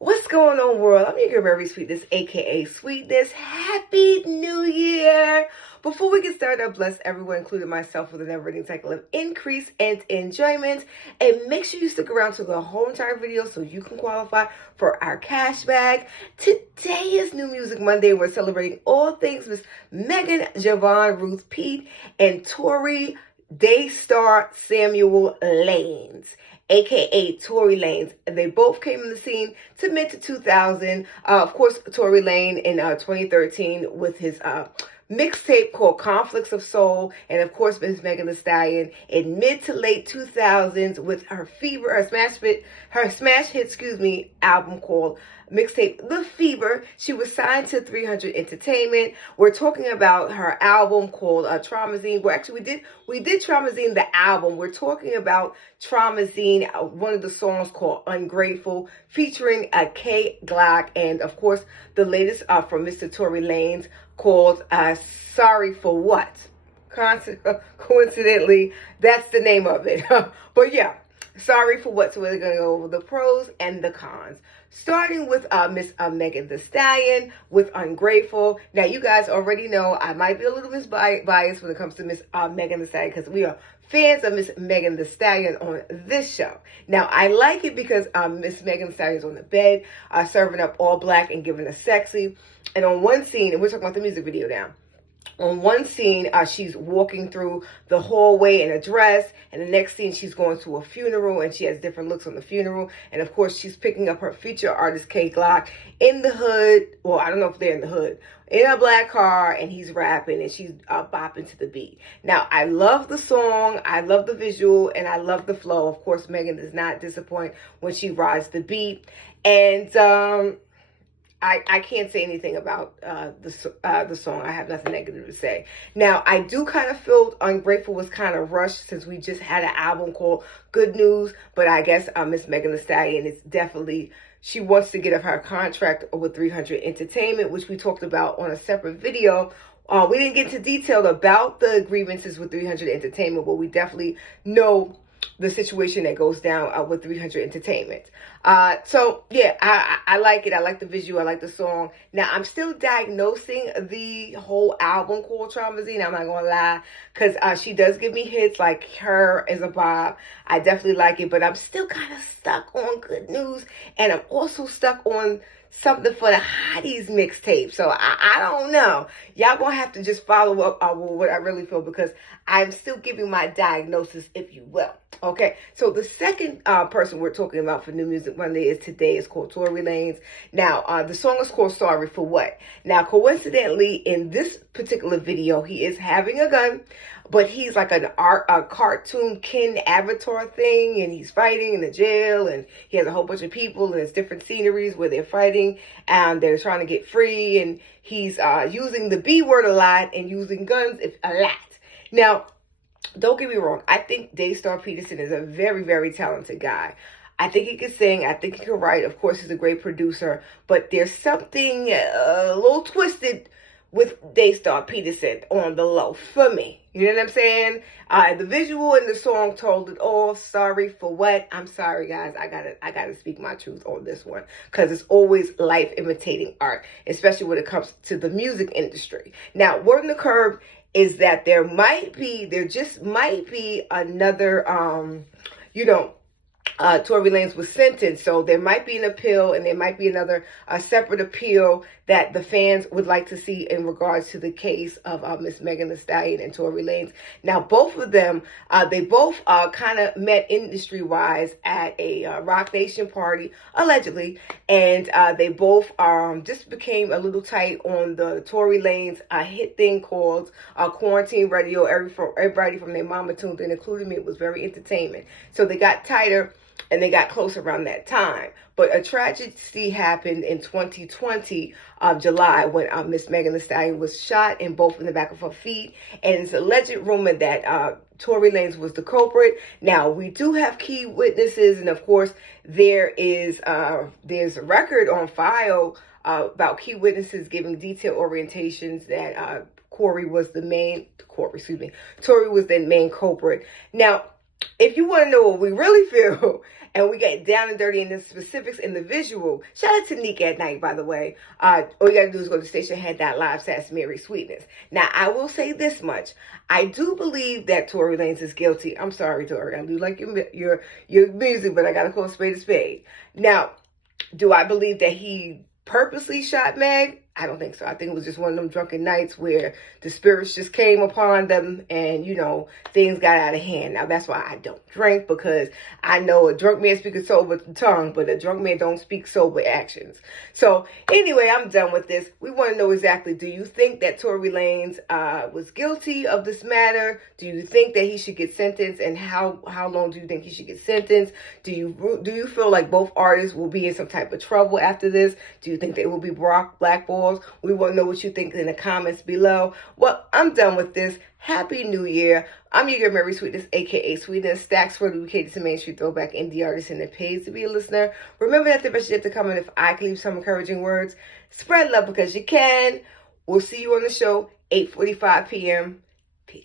What's going on, world? I'm your girl, Very Sweetness, aka Sweetness. Happy New Year! Before we get started, I bless everyone, including myself, with a never-ending cycle of increase and enjoyment. And make sure you stick around to the whole entire video so you can qualify for our cash bag. Today is New Music Monday. We're celebrating all things Miss Megan Javon Ruth Pete and Tory Daystar Samuel Lanes, aka Tory Lanez. They both came in the scene to mid to 2000. Of course, Tory Lanez in 2013 with his mixtape called Conflicts of Soul, and of course Miss Megan Thee Stallion in mid to late 2000s with her smash hit, album called mixtape The Fever. She was signed to 300 Entertainment. We're talking about her album called Traumazine. Well, actually, we did Traumazine the album. We're talking about Traumazine, one of the songs called Ungrateful, featuring K Glock, and of course the latest from Mr. Tory Lanez called Sorry for What. Coincidentally, that's the name of it. But yeah, Sorry for What. So we're going to go over the pros and the cons. Starting with Miss Megan Thee Stallion with Ungrateful. Now, you guys already know I might be a little biased when it comes to Miss Megan Thee Stallion, because we are fans of Miss Megan Thee Stallion on this show. Now, I like it because Miss Megan Thee Stallion is on the bed, serving up all black and giving us sexy. And on one scene, and we're talking about the music video now, on one scene, she's walking through the hallway in a dress, and the next scene, she's going to a funeral, and she has different looks on the funeral. And of course, she's picking up her feature artist, K Glock, in the hood. Well, I don't know if they're in the hood, in a black car, and he's rapping, and she's bopping to the beat. Now, I love the song, I love the visual, and I love the flow. Of course, Megan does not disappoint when she rides the beat. And I can't say anything about the song. I have nothing negative to say. Now, I do kind of feel Ungrateful was kind of rushed since we just had an album called Good News. But I guess Miss Megan Thee Stallion is definitely, she wants to get off her contract with 300 Entertainment, which we talked about on a separate video. We didn't get into detail about the grievances with 300 Entertainment, but we definitely know the situation that goes down with 300 Entertainment. So yeah, I like it. I like the visual. I like the song. Now, I'm still diagnosing the whole album called Traumazine. I'm not gonna lie, because she does give me hits like Her as a Bob. I definitely like it, but I'm still kind of stuck on Good News, and I'm also stuck on Something for the Hotties mixtape. So I don't know. Y'all gonna have to just follow up with what I really feel, because I'm still giving my diagnosis, if you will. Okay, so the second person we're talking about for New Music Monday is called Tory Lanez. Now, the song is called Sorry for What. Now, coincidentally, in this particular video, he is having a gun, but he's like a cartoon Ken avatar thing, and he's fighting in the jail, and he has a whole bunch of people, and there's different sceneries where they're fighting, and they're trying to get free, and he's using the B word a lot and using guns a lot. Now, don't get me wrong, I think Daystar Peterson is a very, very talented guy. I think he can sing. I think he can write. Of course, he's a great producer. But there's something a little twisted with Daystar Peterson on the low for me. You know what I'm saying? The visual in the song told it all. Sorry for what? I'm sorry, guys. I gotta speak my truth on this one, because it's always life imitating art, especially when it comes to the music industry. Now, word on the curb is that there just might be another, Tory Lanez was sentenced, so there might be an appeal, and there might be another separate appeal that the fans would like to see in regards to the case of Miss Megan Thee Stallion and Tory Lanez. Now, both of them, they both kind of met industry-wise at a Roc Nation party, allegedly, and they both just became a little tight on the Tory Lanez hit thing called Quarantine Radio. Everybody from their mama tuned in, including me. It was very entertainment. So they got tighter, and they got close around that time. But a tragedy happened in 2020, July, when Miss Megan Thee Stallion was shot in the back of her feet. And it's a alleged rumor that Tory Lanez was the culprit. Now, we do have key witnesses, and of course, there's a record on file about key witnesses giving detailed orientations that Tory was the main culprit. Now, if you want to know what we really feel, and we get down and dirty in the specifics in the visual. Shout out to Nick at Night, by the way. All you gotta do is go to stationhead.live /Mary Sweetness. Now, I will say this much. I do believe that Tory Lanez is guilty. I'm sorry, Tory. I do like your music, but I gotta call a spade a spade. Now, do I believe that he purposely shot Meg? I don't think so. I think it was just one of them drunken nights where the spirits just came upon them and, things got out of hand. Now, that's why I don't drink, because I know a drunk man speaks sober tongue, but a drunk man don't speak sober actions. So, anyway, I'm done with this. We want to know exactly, do you think that Tory Lanez was guilty of this matter? Do you think that he should get sentenced? And how long do you think he should get sentenced? Do you feel like both artists will be in some type of trouble after this? Do you think they will be blackballed? We want to know what you think in the comments below. Well, I'm done with this. Happy New Year. I'm your girl, Mary Sweetness, a.k.a. Sweetness. Stacks for the weekend to Main Street Throwback indie artist, and it pays to be a listener. Remember that the best is yet to come, and if I can leave some encouraging words, spread love because you can. We'll see you on the show, 8:45 p.m. Peace.